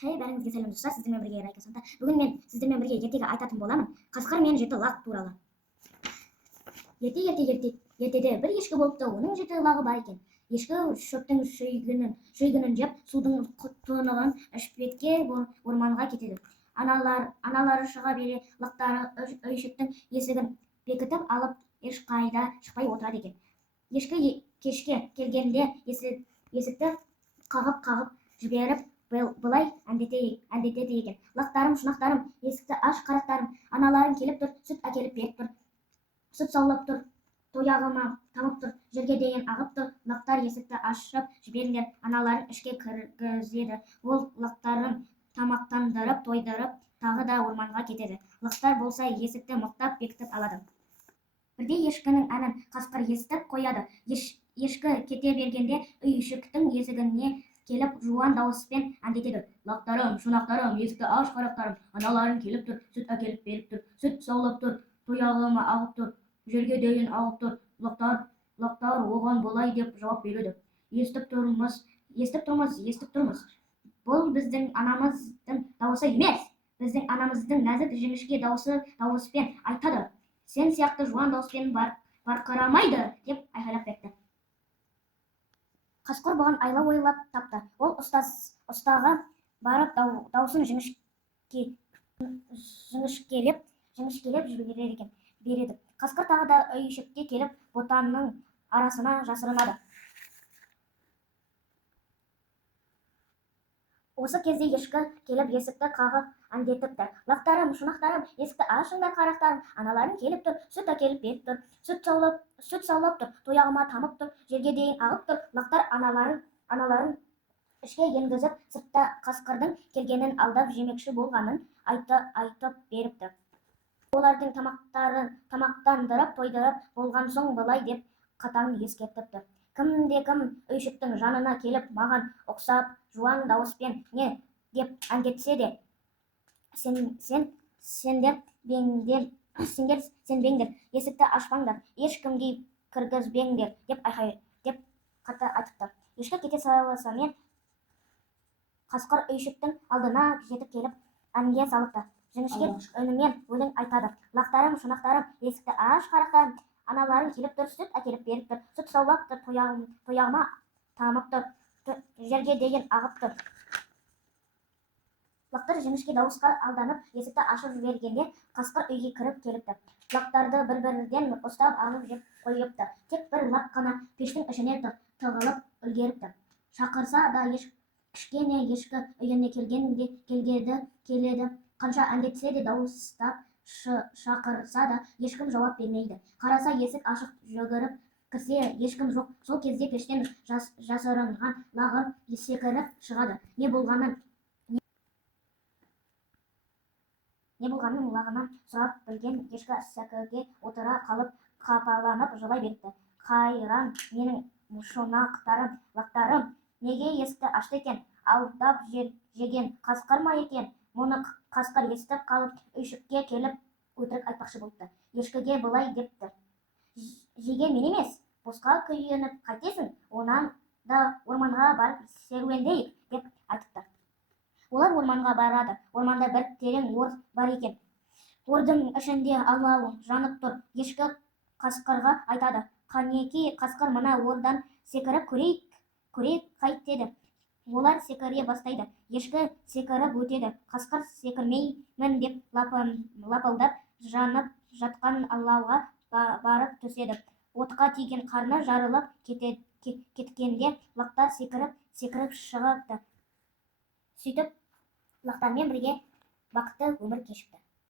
Хей, бәріңізге сәлем достар, сіздермен бірге Райка Санта. Бүгін мен сіздермен бірге ертегі айтатын боламын. Қасқыр мен жеті лақ туралы. Ертеде бір ешкі болыпты, оның жеті лағы бар екен. Ешкі шөптің шөйгінін жеп, судың тұнығын ішпекке орманға кетеді. Аналары шыға бере лақтары үйшіктің есігін бекітіп алып, ешқайда шықпай отырады екен. Ешкі кешке келгенде есікті қағып жіберіп, былай әндетеді екен: лақтарым, шұнақтарым, есікті аш, қарақтарым, аналарың келіп тұр, сүт әкеліп беріп тұр, сүт саулап тұр, тояғыма тамып тұр, жерге дейін ағып тұр. Лақтар есікті ашып жіберіңдер, аналарын ішке кіргізеді. Ол лақтарын тамақтандырып, тойдырып, тағы да орманға кетеді. Лақтар болса есікті мықтап бекітіп алады. Бірде ешкінің әнін қасқыр естіп қояды. Ешкі кете бергенде үйшіктің есігіне келіп жуан дауыспен әндетеді: лақтарым, шұнақтарым, есікті аш, қарақтарым, аналарың келіп тұр, сүт әкеліп беріп тұр, сүт саулап тұр, тояғыма ағып тұр, жерге дейін ағып тұр. Лақтар оған былай деп жауап береді: естіп тұрмыз. Бұл біздің анамыздың дауысы емес, біздің анамыздың нәзік жіңішке дауыспен айтады. Сен сияқты жуан дауыспен барқырамайды, деп айқайлап кетті. Қасқыр бұған айла ойлап тапты. Ол ұстаға барып даусын жіңішкелеп береді. Қасқыр тағы да үйшікке келіп ботаның арасына жасырынады. Осы кезде ешкі келіп есікті қағып әндетіпті: лақтарым, шұнақтарым, есікті ашыңдар, қарақтарым, аналарың келіп тұр, сүт әкеліп беріп тұр, сүт саулап тұр, тояғыма тамып тұр, жерге дейін ағып тұр. Лақтар аналарын ішке енгізіп, сыртта қасқырдың келгенін алдап жемекші болғанын айтып беріпті. Олардың тамақтандырып, тойдырып болған соң былай деп қатаң ескертіпті: кімде-кім үйшіктің жанына келіп маған ұқсап жуан дауыспен не деп әндетсе де, сендер сенбеңдер, есікті ашпаңдар, ешкімге кіргізбеңдер, деп қатты айтыпты. Ешкі кете салысымен қасқыр үйшіктің алдына жетіп келіп әнге салыпты. Жіңішке үнімен өлең айтады: лақтарым, шұнақтарым, есікті аш, қарақтарым, аналарың келіп тұр, сүт әкеліп беріп тұр, сүт саулап тұр, тояғыма тамып тұр, жерге дейін ағып тұр. Лақтар жіңішке дауысқа алданып, есікті ашып жібергенде қасқыр үйге кіріп келіпті. Лақтарды бір-бірден ұстап алып жеп қойыпты. Тек бір лақ қана пештің ішіне тығылып үлгеріпті. Шақырса да кішкене ешкі үйіне келеді. Қанша әндетсе де, дауыстап шақырса да ешкім жауап бермейді. Қараса, есік ашық, жүгіріп кірсе ешкім жоқ. Сол кезде пештен жасырынған лағы секіріп шығады. Не болғанын лағынан сұрап білген ешкі сәкіге отыра қалып қапаланып жылай беріпті: қайран менің шұнақтарым, лақтарым, неге есікті ашты екен? Алдап жеген қасқыр ма екен? Мұны қасқыр естіп қалып, үйшікке келіп өтірік айтпақшы болыпты. Ешкіге былай депті: жеген мен емес, босқа күйініп қайтесің, онан да орманға барып серуендейік, деп айтыпты. Олар орманға барады. Орманда бір терең ор бар екен. Ордың ішінде алау жанып тұр. Ешкі қасқырға айтады: қанеки қасқыр, мына ордан секіріп көрейік, қайт, деді. Олар секіре бастайды. Ешкі секіріп өтеді. Қасқыр секірмеймін деп лапылдап жанып жатқан алауға барып түседі. Отқа тиген қарны жарылып кеткенде лақтар секіріп шығыпты. Сөйтіп лақтармен бірге бақытты өмір кешіпті.